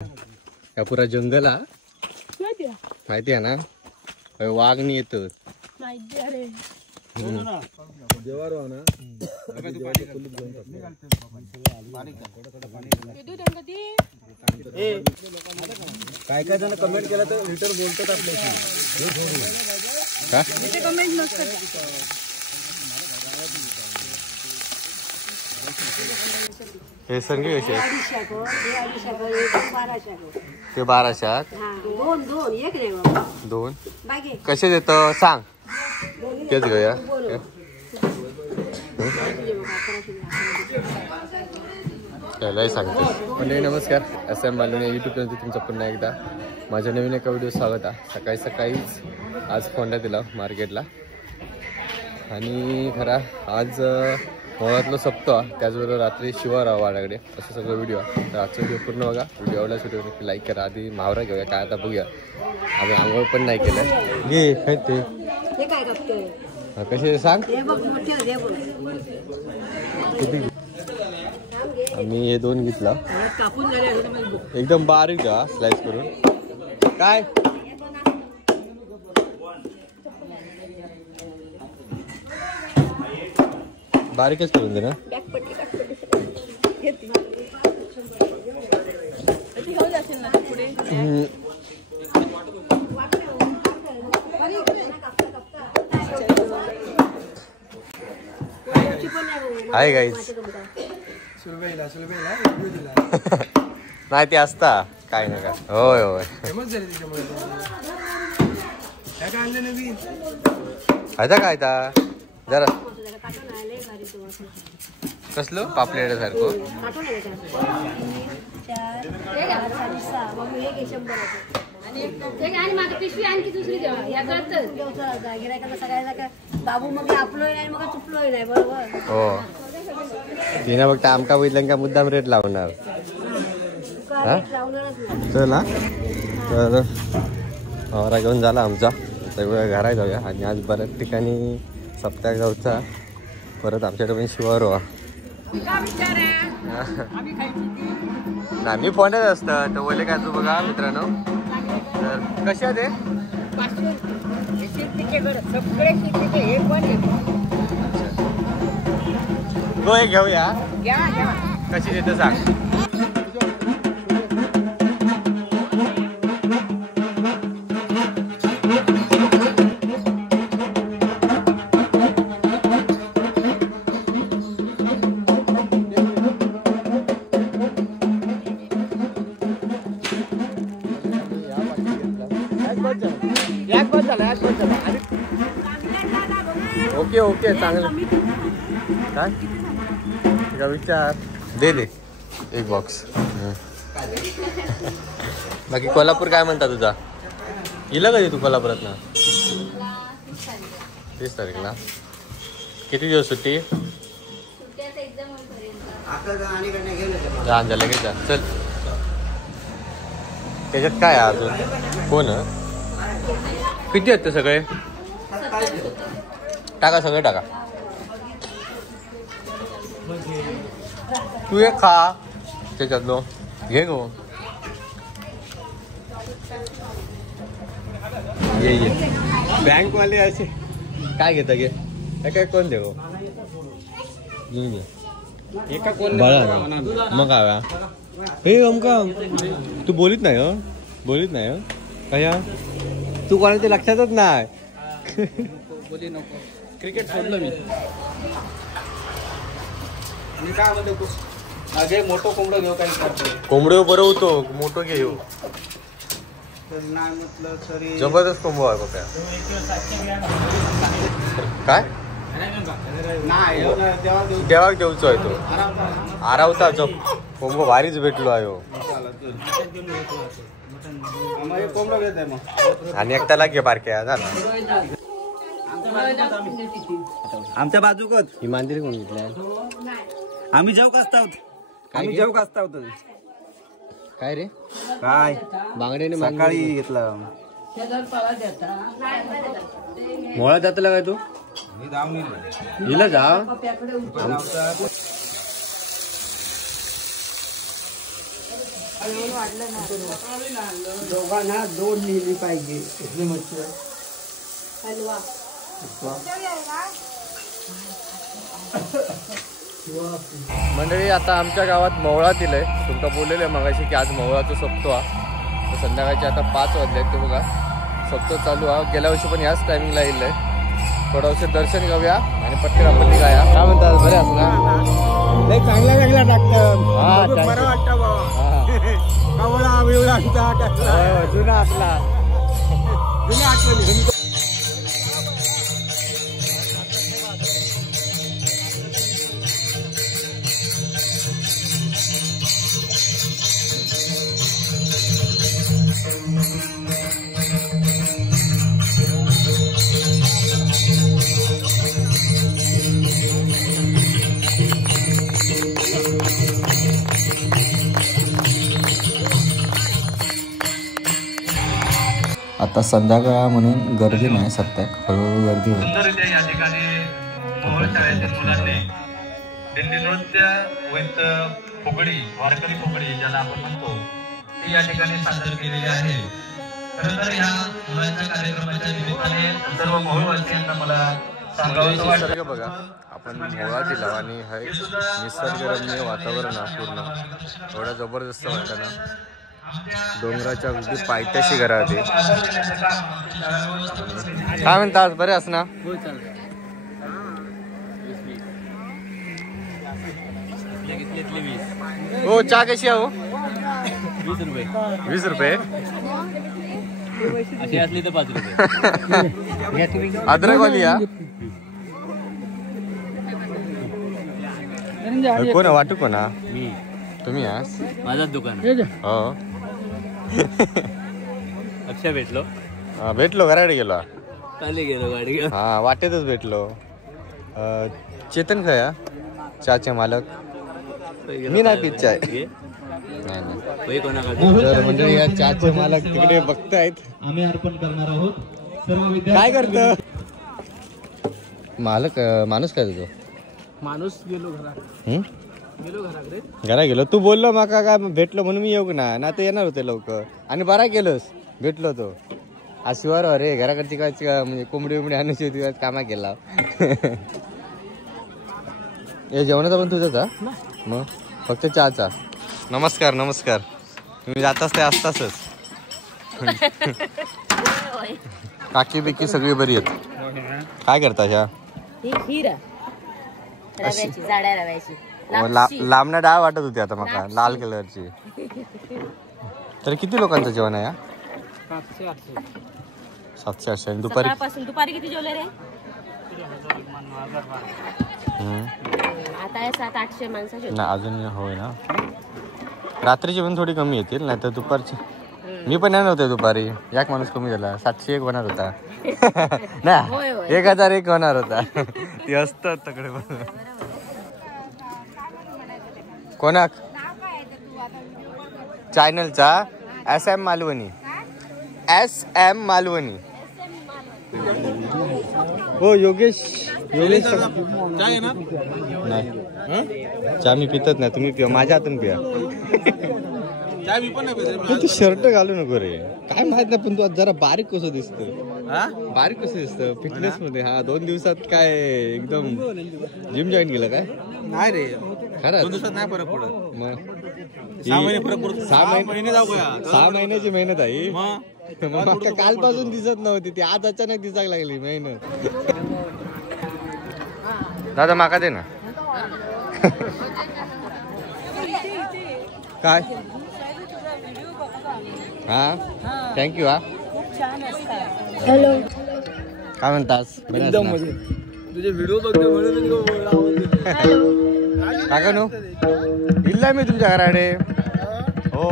या पुरा जंगल हा माहिती आहे ना. वाघ नाही येत काय काय जण कमेंट केला तर रिटर्न बोलतात आपल्याशी. हे संगी कसे ते 1200 दोन कसे देत सांग. तेच घेऊया. सांगतो म्हणजे नमस्कार. SM मालवणी यूट्यूब चॅनल तुमचं पुन्हा एकदा माझ्या नवीन एका व्हिडिओ स्वागत आहे. सकाळीच आज फोंडा दिला मार्केटला आणि खरा आज मोळातलं सप्ताह त्याचबरोबर रात्री शिवाराव वाड्याकडे असं सगळं व्हिडिओ आहे. तर आजचा व्हिडिओ पूर्ण बघा. व्हिडिओ आवडल्यास व्हिडिओ लाईक करा. आधी महावरा घेऊया काय आता बघूया. आम्ही आंघोळ पण नाही केलं. घे काय ते कसे सांग. आम्ही हे 2 घेतला एकदम बारीक का स्लाइस करून. काय बारीकच करून दे ना. Hi guys. नाही ते असता काय ना काय. होय होय काय जरा कसलं पापलेट सारखं. हो तिने फक्त आमका बघितलं का मुद्दाम रेट लावणार. चला तर वावरा घेऊन झाला आमचा. सगळं घरात जाऊया आणि आज बऱ्याच ठिकाणी सप्ताह गावचा परत आमच्याकडे पण शिवारो ना. मी फोनच असतं तर बोले काय तू बघा मित्रांनो. तर कशा ते गो एक घेऊया. कशी देतं सांग. ओके ओके चांगलं काय का विचार दे एक बॉक्स. बाकी कोल्हापूर काय म्हणता तुझा. गेला कधी तू कोल्हापुरात ना. 30 तारीखला. किती दिवस सुट्टी. लगेच जा चल. त्याच्यात काय आहे अजून कोण किती आहेत ते सगळे. टाका सगळे टाका. तू एक खा त्याच्यातलो घे गो. ये बँकवाले असे काय घेता घे. काय कोण दे गो. एका कोण बळा मग आव्या हे अमका तू बोलीत नाही हो. बोलीत नाही हो कया तू कोणा ते लक्षातच नाही. बोली नको. क्रिकेट सोडलं मी. काय म्हणतो मोठं कोंबडं घेऊ. काही कोंबडं बरं होतो. मोठं घे येऊ नाही म्हटलं तरी जबरदस्त कोंबो आहे बघा. काय देवाक देऊचो आहे तो. आरावता जो कोंबो भारीच भेटलो आहे. आणि एकट्याला घे बारक्या झाला. आमच्या बाजूकच ही मांजरी कोण घेतल्या. आम्ही जेव कास्ता आहोत. आम्ही जेव कास्ता आहोत. काय रे काय बांगड्याने सकाळी घेतला. मोळा जातला काय तू. हिला जा. दोघांना 2 नेली पाहिजे. मंडळी आता आमच्या गावात मोहळा दिलंय. तुमका बोललेलं आहे मगाशी की आज मोहळाचं सप्तो हा. तर संध्याकाळचे आता 5 वाजले आहेत. ते बघा सप्तो चालू हा. गेल्या वर्षी पण याच टायमिंगला येईल. थोडं औषध दर्शन घेऊया आणि पटकन आपण निघाया. काय म्हणतात बरे असला चांगला चांगला टाकतं. हा बरं वाटतं बाबा. जुना असला जुन्या आठवणी. आता संध्याकाळ म्हणून गर्दी नाही सध्या, हळूहळू गर्दी होईल. या ठिकाणी मोहोळ शाळेतील मुलांनी दिंडी नृत्य विथ फुगडी, वारकरी फुगडी ज्याला आपण म्हणतो, ती या ठिकाणी सादर केलेली आहे. खरं तर या मुलांच्या कार्यक्रमाच्या निमित्ताने सर्व मोहोळवासियांना मला सांगावं वाटतं. बघा आपण मोहळा दिला आणि हे निसर्गरम्य वातावरण आहे पूर्ण. एवढा जबरदस्त वाटतं ना. डोंगराच्या अगदी पायथ्याशी घरा होती. काय म्हणतात बरे अस ना. हो चहा कशी आहे हो. 20 रुपये अशी असली तर 5 रुपये. अद्रक वाली या. कोण वाटू कोणा. मी. तुम्ही आज माझाच दुकान. हो अक्षय भेटलो. भेटलो घराकडे गेलो. चालले गेलो गाडी. हा वाटेतच भेटलो. चेतन खया चहाचे मालक. मी नाही पित चाय. नाही कोणाकडे. म्हणजे या चहाचे मालक तिकडे बघतायत. आम्ही अर्पण करणार आहोत. काय करत मालक. माणूस काय तुझं. माणूस गेलो घरात. गेलो घराकडे. घरा गेलो. तू बोललो माका काय भेटलो म्हणून मी येऊ ना तर येणार होते लवकर. आणि बरा केलोस भेटलो तो. आज शिवार अरे घराकडची काय म्हणजे कोंबडी उमडी आणायची होती कामा केला. हे जेवणाचा पण तुझंच हा. मग फक्त चहाचा. नमस्कार नमस्कार. तुम्ही जाताच ते असतातच. काकी बिकी सगळी बरी आहेत. काय करता ह्या. लांबना डाळ वाटत होती आता माका लाल कलरची. तर किती लोकांचं जेवण आहे. 700-800. दुपारी किती जेवले रे. आता 700-800 माणसं. ना अजून होय ना. रात्रीची पण थोडी कमी येतील नाही तर दुपारची. मी पण येणार होते दुपारी. एक माणूस कमी झाला. 701 होणार होता ना. 1001 होणार होता. ती असतात तकडे. कोणाक चॅनलचा SM मालवणी. SM मालवणी. हो योगेश. योगेश नाही चहा मी पितच नाही. तुम्ही पिवा माझ्या हातून पिया. तू शर्ट घालू नको रे. काय माहित नाही पण तू आज जरा बारीक कसं दिसतं. बारीक कसं दिसतं फिटनेस मध्ये. हा 2 दिवसात काय एकदम जिम जॉईन केलं काय. नाही रे खरं 2 दिवसात नाही फरक पडत. मग 6 महिन्याची मेहनत आहे. मग कालपासून दिसत नव्हती ती आज अचानक दिसायला लागली मेहनत. दादा माका दे ना. काय हा थँक्यू. हा हॅलो काय म्हणतास. तुझे व्हिडिओ बघतो म्हणून काका नो इल्ला मी तुमच्या घराकडे. हो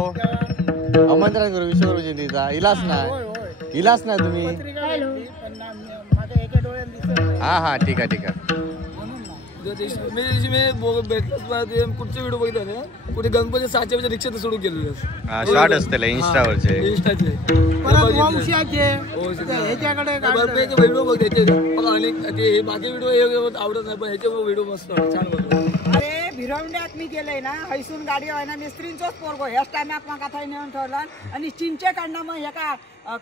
आमंत्रण करू विश्वर जयंतीचा. इलाच नाही तुम्ही. हा ठीक आहे. कुठचे व्हिडिओ बघितले कुठे गणपती 6च्या रिक्षात सोडून गेलेले. शॉर्ट असते इंस्टावरचे. व्हिडिओ बघते. बाकी व्हिडिओ आवडत नाही पण ह्याचे व्हिडिओ मस्त छान बघतो. भिरवण्यात मी गेले ना हैसून गाडी आहे ना मिस्त्रींचोच पोरगो ह्याच टायमाक म्हाका थंय नेऊन ठेवला आणि चिंचे काढणं मग हेका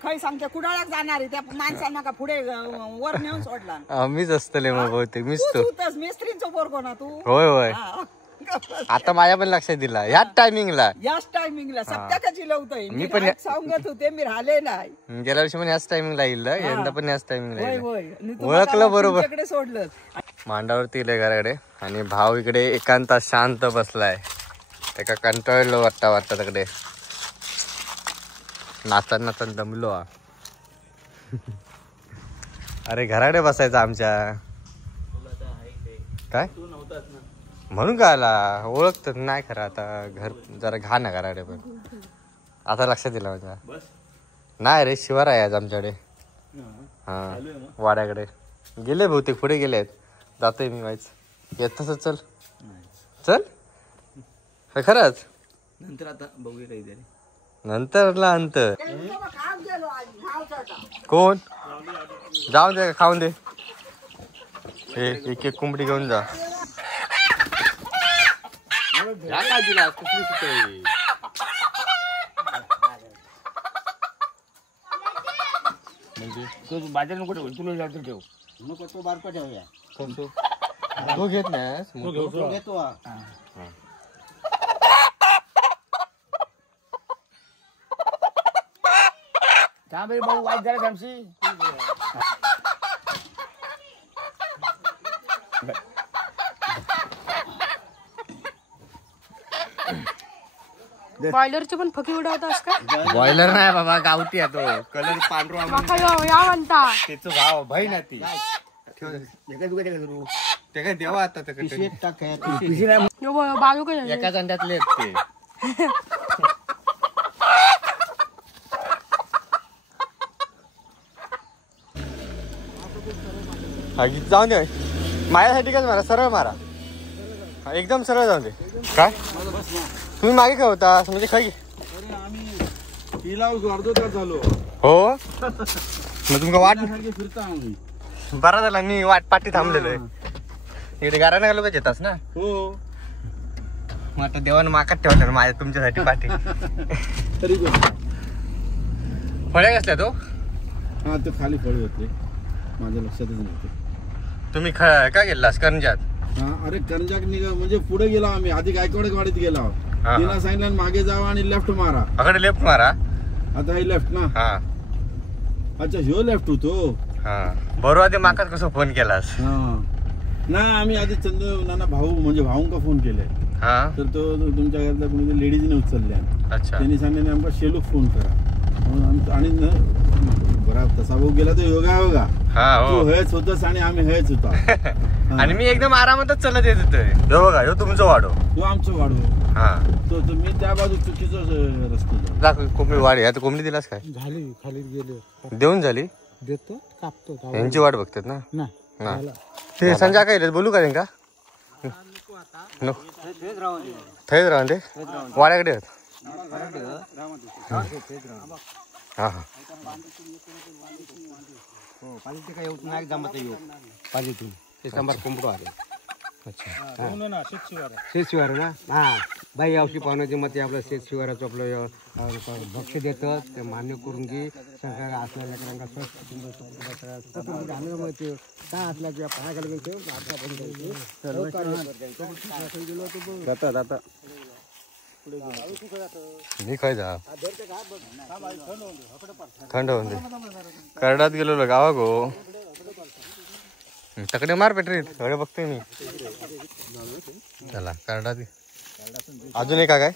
खंय सांगते कुडाळाक जाणारी त्या माणसान म्हाका पुढे वर नेऊन सोडला. मीच असतले मग बहुतेक मीच तो मिस्त्रींचो पोरगो ना तू. होय होय आता माझ्या पण लक्षात दिला ह्याच टायमिंगला सत्याकाची लवतोय मी पण सांगत होते मी राहिले नाही गेल्या वर्षी पण याच टायमिंगला येईल यंदा पण याच टायमिंगला ओळखलं बरोबर. सोडलं मांडावरती इले घराकडे आणि भाऊ इकडे एकांतात शांत बसलाय. एका कंटाळलो वाटता तिकडे नाचत दमलो. अरे घराकडे बसायचं आमच्या काय म्हणून काय आला ओळखत नाही खरं. आता घर जरा घा ना घराकडे पण आता लक्षात दिलं माझ्या. नाही रे शिवार आहे आज आमच्याकडे. हा वाड्याकडे गेले बहुतेक पुढे गेलेत. जातोय मी वाईच येत तसं चल चल खरंच नंतर आता बघूया काहीतरी नंतरला अंत कोण जाऊन दे खाऊन दे. एक एक कोंबडी घेऊन जा. काय दिला म्हणजे बाजार नको ठेव तुला जास्त ठेव नको तो बारका ठेवूया. तो घेत नाही घेतो का बरे भाऊ वाईट झाला आमची. बॉयलरचे पण फकी उडवतास का? बॉयलर नाही बाबा गावठी आहे तो कलर पांढरा म्हणता त्याचं भाव भाई ना ती ते काय देवा आता बाजू काय एका अंड्यातले ते जाऊन दे माझ्यासाठी काय मारा सरळ मारा एकदम सरळ जाऊन दे. काय तुम्ही मागे काय होता म्हणजे खाई झालो हो मग तुमका वाट बरा झाला मी वाट पाठी थांबलेलो आहे इकडे गारा लोक येतात ना. हो मग आता देवानं माकात ठेवलं माझ्या तुमच्यासाठी पाठी. तरी फळ्या कसल्या तो हा ते खाली फळे होते माझ्या लक्षातच नव्हते. तुम्ही काय गेलास करंजात. हा अरे करंजाक निघा म्हणजे पुढे गेला आम्ही आधी गायकवाड वाडीत गेला तिला सांगितलं मागे जावा आणि लेफ्ट मारा. अकडे लेफ्ट मारा आता हे लेफ्ट ना. हा अच्छा ह्यो लेफ्ट होतो. हा बरोबर आधी माकात कसं फोन केलास. हा नाही आम्ही आधी चंदू नाना भाऊ म्हणजे भाऊंका फोन केले. हा तर तो तुमच्या घरातल्या कोणी लेडीजने उचलल्या. अच्छा त्यांनी सांगितलं आमका शेलूक फोन करा आणि बरा तसा भाऊ गेला तो योगा योगा तू हेच होतस आणि आम्ही हेच होतो. आणि मी एकदम आरामातच चालत येत होतोय. हो बघा ह्यो तुमचं वाडो तो आमचं वाढव. हा तो मी त्या बाजू चुकीचं रस्ते दाखव कोंबडी वाढी आता कोंबडी दिलास काय झाली खाली गेले देऊन झाली देतो कापतो यांची वाट बघतात ना. ना ते संजय काय बोलू का त्यांना थैच राहून दे वाड्याकडे हा हा शेतशिवार ना हा बाई औषधी पाहुण्याचे मते आपलं शेतशिवाराचं आपलं भक्ष देतं ते मान्य करून घे सरकार असल्या लेकरांना काय असल्या किंवा पाया घालून जाता मी काय जा थंड होऊन दे करडात गेलो गावा गो तकडे मार पेटरीत एवढे बघतोय मी. चला करडात अजून एक काय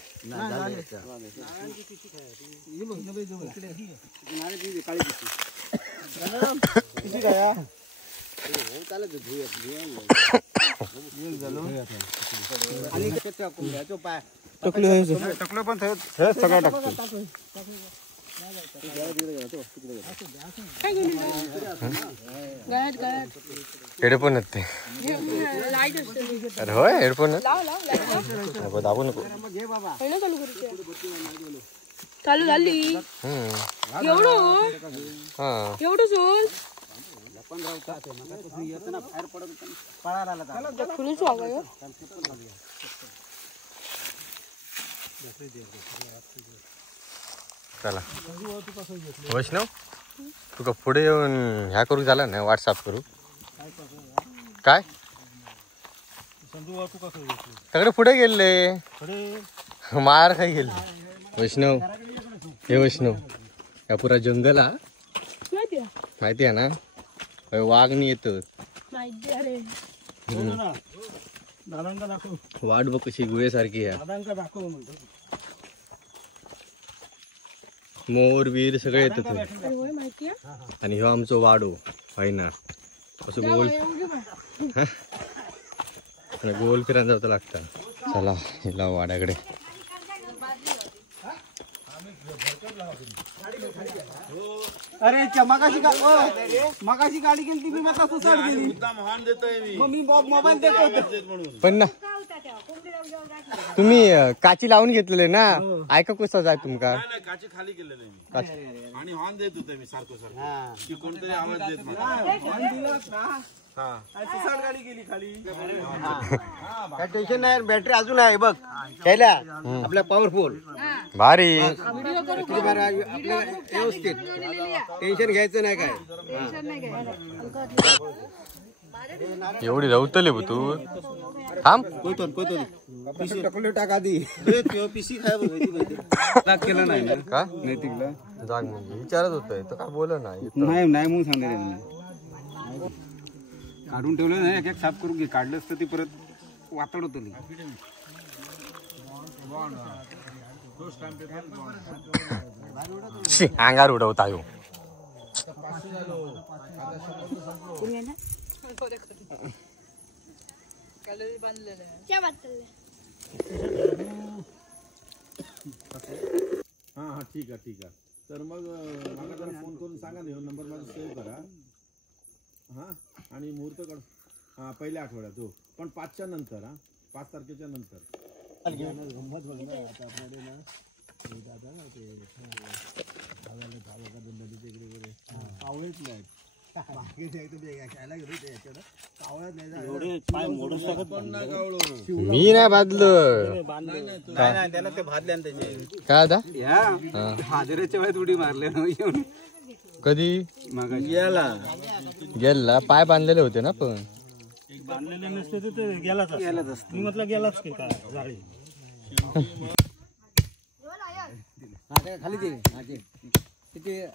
टकलं पण सगळं टाकतो. हेडफोन आहेत ते. अरे होय हेडफोन दाबू नको चालू झाली एवढं हा एवढं सोल चला वैष्णव तुका पुढे येऊन ह्या करू झाला ना व्हॉट्सअप करू काय सगळे पुढे गेले मार खाई गेले वैष्णव हे वैष्णव या पुरा जंगल हा माहिती आहे ना वाघ नाही येत वाट बघ कशी गुहेसारखी आहे मोर वीर सगळे येतात आणि ह्यो आमचो वाडो आहे ना असं गोल गोल फिरायला जावं लागतं चला हिला वाड्याकडे अरे मगाशी गाडी गेली ती मी आता सुसाट गेली मी मोबाईल देतो पण ना तुम्ही काची लावून घेतलेले ना ऐका कसं जाय तुमका काची खाली केलेलं मी आणि हॉर्न देत होते मी सारखं सारखं की कोणतरी आवाज देत नाही गाडी गेली खाली काय टेन्शन नाही बॅटरी अजून आहे बघ खेळल्या आपल्या पॉवरफुल भारी व्यवस्थित टेन्शन घ्यायचं नाही काय एवढी रवतले बघ तू थांब टकले टाक आधी पीसी केलं नाही ना का नैतिकला जाग म्हणजे विचारत होतोय तर काय बोल नाही नाही म्हणून सांगितलं काढून ठेवलं नाही एक एक साफ करून घे काढलं असतं ती परत वातड होतं अंगार उडवता येऊ हा ठीक आहे तर मग मला जरा फोन करून सांगा ना नंबर माझा सेव्ह करा हा आणि मुहूर्त काढ हा पहिल्या आठवड्यात हो पण 5च्या नंतर 5 तारखेच्या नंतर गंमत बघणार आता आपल्याकडे ना कावळेच नाही मी नाही बांधलं त्याला ते भादल्या काय आता हाजरेच्या वेळेत उडी मारले कधी गेला पाय बांधलेले होते ना पण बांधलेले नसते तर गेलाच मी म्हटलं गेलाच की काय जाळी खाली ते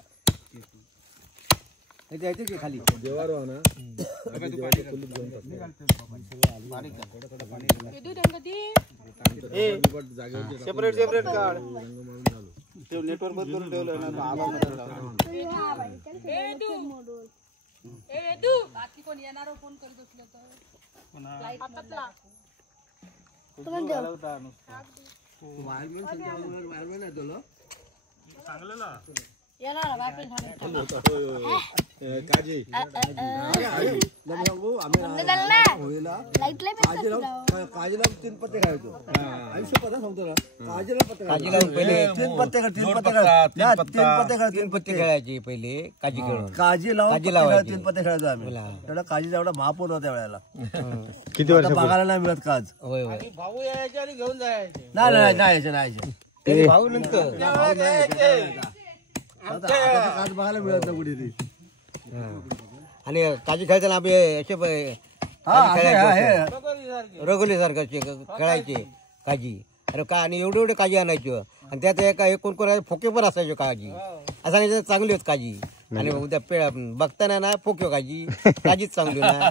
यायचं की खाली जेवार ना सेपरेट काढ नेटवर्क बंद करून ठेवलं काजी काजीला 3 पत्ते खायचो आयुष्य पत्ता सांगतो ना काजीला पहिले 3 पत्ते खेळायचे पहिले काजी खेळून काजी लावायची 3 पत्ते खेळायचो आम्ही तेवढा काजीचा एवढा महाप होता त्यावेळेला किती वर्ष बघायला नाही मिळत काज होय भाऊ यायचे आणि घेऊन जायचे नाही भाऊ नंतर काज बघायला मिळत नाही कुठे आणि काजी खेळताना आम्ही रगोली सारखं खेळायचे काजी अरे का आणि एवढे काजी आणायचो आणि त्यात एका कोण फोके पण असायचे काजी असं चांगली होत काजी आणि उद्या बघताना ना फोक्यो काजीच चांगली ना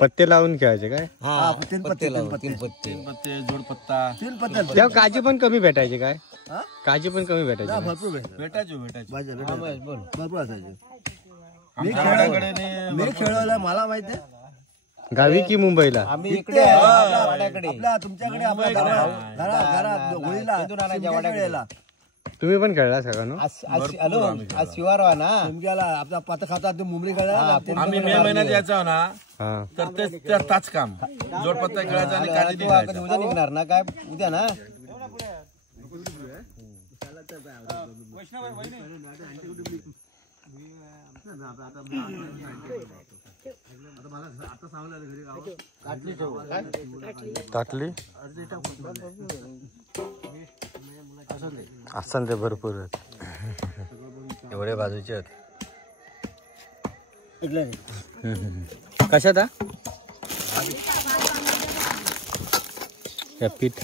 पत्ते लावून खेळायचे काय हा 3 पत्ते जोडपत्ता 3 पत्ते तेव्हा काजी पण कमी भेटायचे काय काजी पण कमी भेटायचे भरपूर भेटायचे भरपूर असायचे मी खेळवलं मला माहिती आहे गावी की मुंबईला आम्ही इकडे तुमच्याकडे घरात होळीला तुम्ही पण खेळला सगळं आज शिवारवा ना तुमच्याला आपला पत्ता खातात मुंबई खेळला आम्ही मे महिन्यात यायचो ना तर ताच काम जोडपत्ता खेळायचा आणि काजी उद्या निघणार ना काय उद्या ना ताटली असं ते भरपूर आहेत. एवढे बाजूचे आहेत. कशात पीठ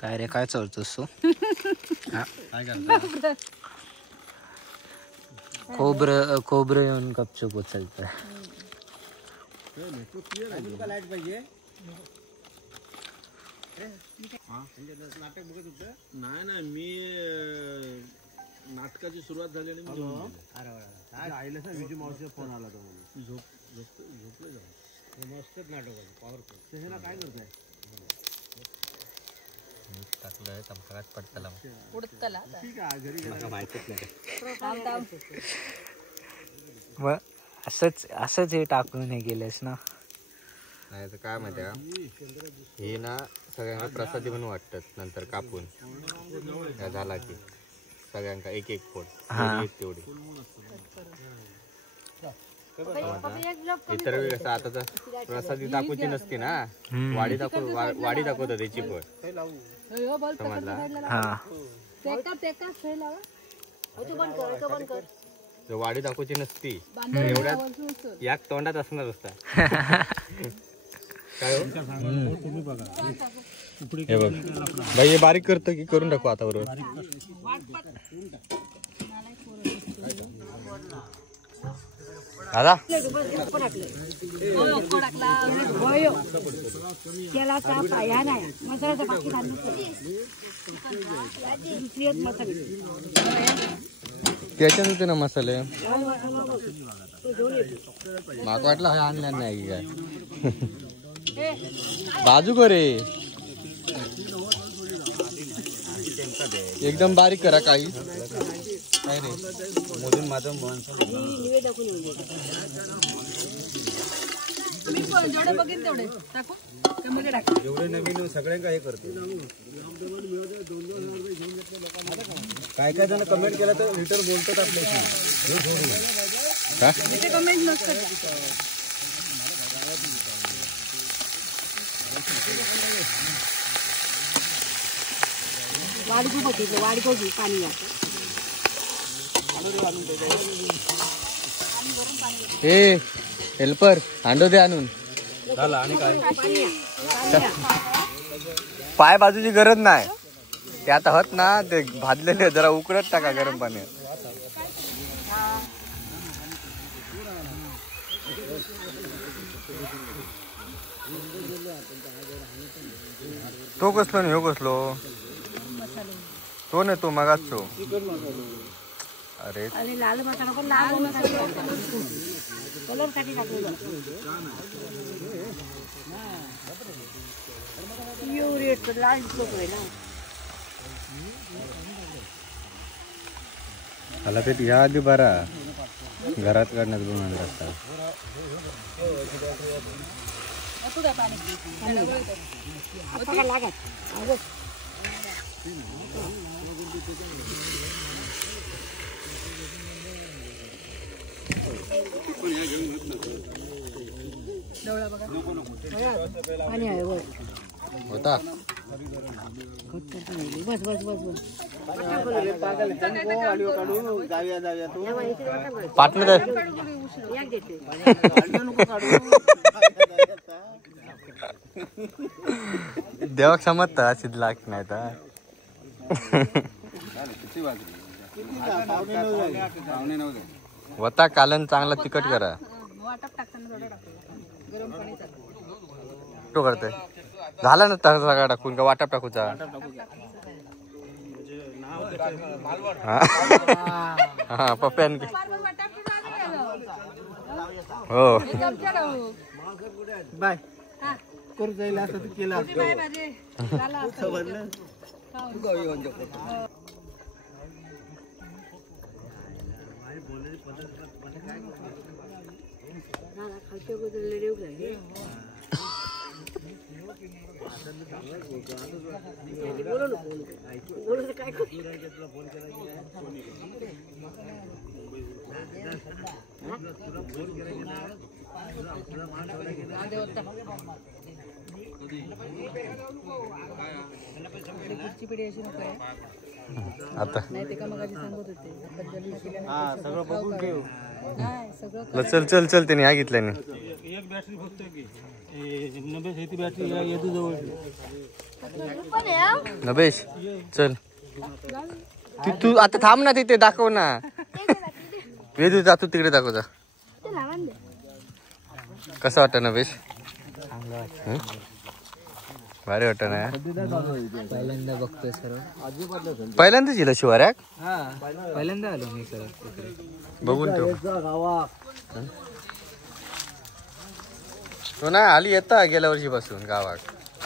काय रे काय चालतोस तू? काय करता? खोबरं येऊन गपचूप उचलतोय. लाईट पाहिजे नाही मी नाटकाची सुरुवात झाली आणि आईला विजू मावशीचा फोन आला होता म्हणून झोपले जाऊ. मस्तच नाटक आहे, पॉवरफुल. ह्याला काय करताय? टाकलं चमकात पडतला मग असंच हे टाकून हे गेलेस ना. नाही तर काय माहिती का, हे ना सगळ्यांना प्रसादी म्हणून वाटतात. नंतर कापून झाला की सगळ्यांका एक एक फोड तेवढी. इतर वेळी कसं आता तर प्रसादी दाखवची नसती ना, वाडी दाखवतात त्याची पण समजला. वाडी दाखवची नसती एवढ्यात याक तोंडात असणार असता. काय हे बघ बाई, हे बारीक करतं की करून टाकू आता बरोबर. दादा त्याच्यात होते ना मसाले. माका वाटलं हे आणल्या नाही काय. बाजू करे एकदम बारीक करा. काही काय रे मोदून माझं मन एवढे नवीन सगळ्यांका हे करतो. काय काय जण कमेंट केला तर लिटर बोलतात आपल्याशी. वाडको पाणी ए हेल्पर हांडो दे आणून. झाला आणि काय पाय बाजूची गरज नाही. ते आता होत ना, ते भाजलेले जरा उकळत टाका गरम पाण्यात. तो कसलो नाही, हो कसलो तो नाही, तो मगाच तो. अरे लाल मसाला पण लाल कलर साठी टाकलेला. मला ते या आधी बरा घरात काढण्यात बनवून असतात. होता बस बस बस बस पाटणं देवाक समजता शिदला नाही तर. होता कालन चांगला तिखट करा. तो करते झाला ना सगळा टाकून का वाटप टाकूचा. हा पप्प्यान हो बाय करू जाईल असं केलं. आता सगळं बघून घेऊ. चल चल चल त्याने हा घेतल्याने एक बॅटरी फक्त नबेश ह्याची बॅटरी येतो जवळ. नबेश चल तू आता थांब ना तिथे दाखव ना. वेदू जातो तिकडे दाखव जा. कसं वाटतं नबेश? भारी वाटत ना. पहिल्यांदा बघतोय सर. पहिल्यांदाच येईल शिवाऱ्याक. पहिल्यांदा आलो मी सर. बघून ठेव. तो ना आली येता गेल्या वर्षी पासून गावात.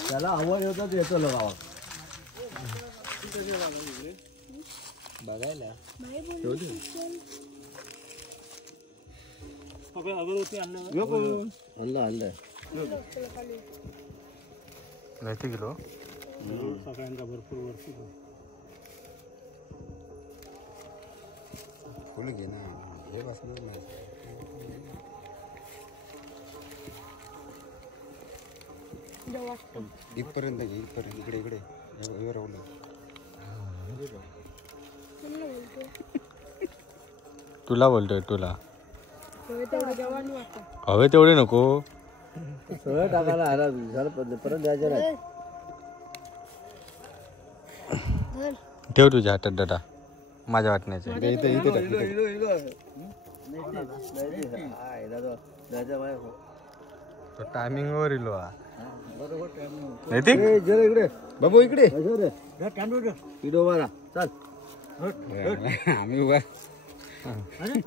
त्याला आवड होता येतो गावात बघायला. अगरबत्ती आणलं माहिती किलो सगळ्यांचा भरपूर वर्ष फुलं घे ना हे बसणार नाही. इथपर्यंत घे इथपर्यंत इकडे इकडे राहुल. तुला बोलतोय तुला. हवे तेवढे नको. सगळं टाकायला आला झालं परत द्यायचं नाही. ठेव तुझ्या हातात दादा माझ्या वाटण्याचे. टायमिंग वर इलो इकडे बाबू इकडे चल आम्ही उभा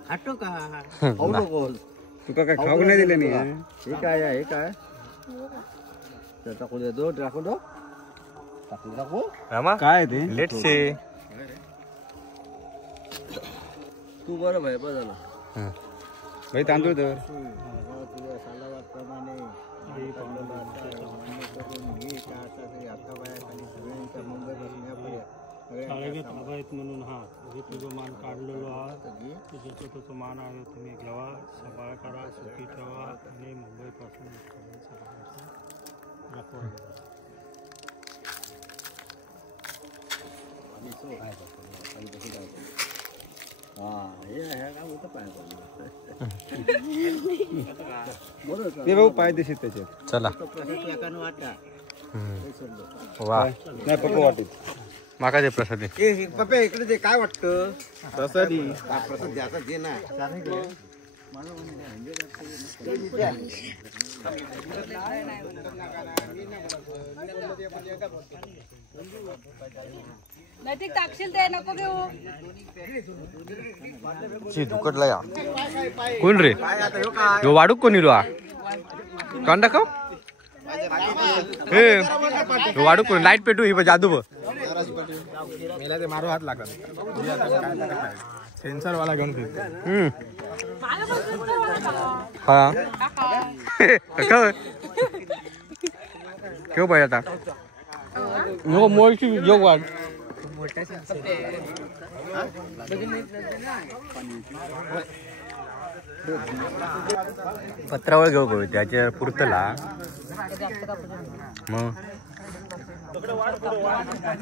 खातो का तुका काय खाऊ नाही दिले नाही. हे काय आहे हे काय टाकू दे दो टाकू दो टाकू टाकू रामा काय ते लेट से तू बरं भाई बरं झालं. भाई तांदूळ दर तुझ्या सालावाप्रमाणे म्हणून हा हे तुझं मान काढलेलो आहात. ज्याचं त्याचं मान आहे तुम्ही घ्यावा. सांभाळ करा सुखी ठेवा आणि मुंबईपासून ते भाऊ पाय दिसत त्याच्यात. चला वा नाही पप्पा वाटत माका दे प्रसाद. पप्पा इकडे दे काय वाटतं प्रसाद प्रसाद द्यायचा दे ना. नैतिक टाकशील ते नको घेऊ. दुकटला या कोण रे यो वाढूक कोण इलो हा कांदा खाऊ. हे वाढूक कोण लाईट पेटू ही जादू बघ मेला ते मारो हात लागला सेन्सर वाला घेऊन हा केव पाहिजे आता नको मोळची जोग वाढ. पत्रावळ घेऊ गो त्याच्या पुरतला. मग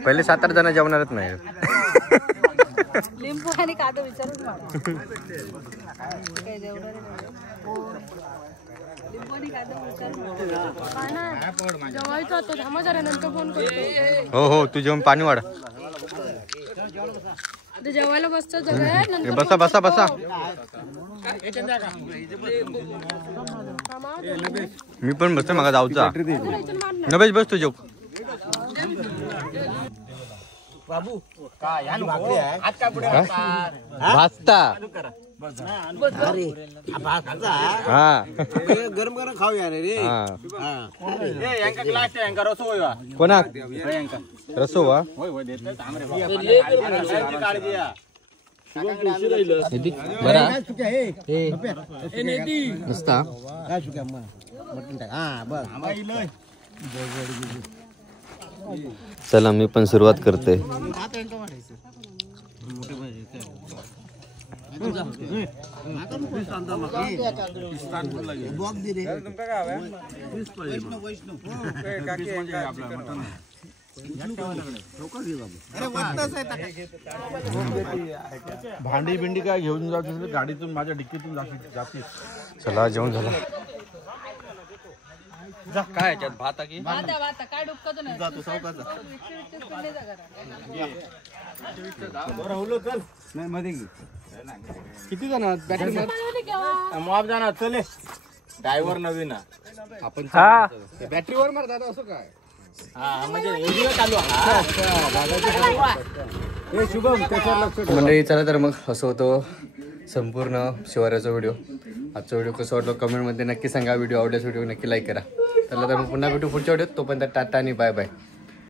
पहिले 7-8 जण जेवणारच नाही. लिंबू आणि कांदा विचारून हो हो तू जेवण पाणी वाढ. जेवायला बसतो बसा बसा बसा. मी पण बसतो मागा जाऊचा. नबेश बस तू जेव. बाबू काय भाजता अरे हा भात खाजा. हा हे गरम गरम खाऊया रे. हा यांका रसो होय कोणाक रसो वा बरा नुसता चला मी पण सुरुवात करते. भांडी बिंडी काय घेऊन जाऊ गाडीतून माझ्या डिक्कीतून जातील. चला जेवण झालं. काय याच्यात भात की काय डुबकतो नाही जातो सावकाश किती जण बॅटरी मॉब जाणार चले ड्रायव्हर नवीन आपण बॅटरीवर मारतात असं काय मंडळी चला तर मग असं होतं संपूर्ण शिवाराचा व्हिडिओ. आजचा व्हिडिओ कसं वाटलं कमेंटमध्ये नक्की सांगा. व्हिडिओ आवडल्यास व्हिडिओ नक्की लाईक करा. तर मग पुन्हा भेटू पुढच्या व्हिडिओत. तोपर्यंत टाटा आणि बाय बाय.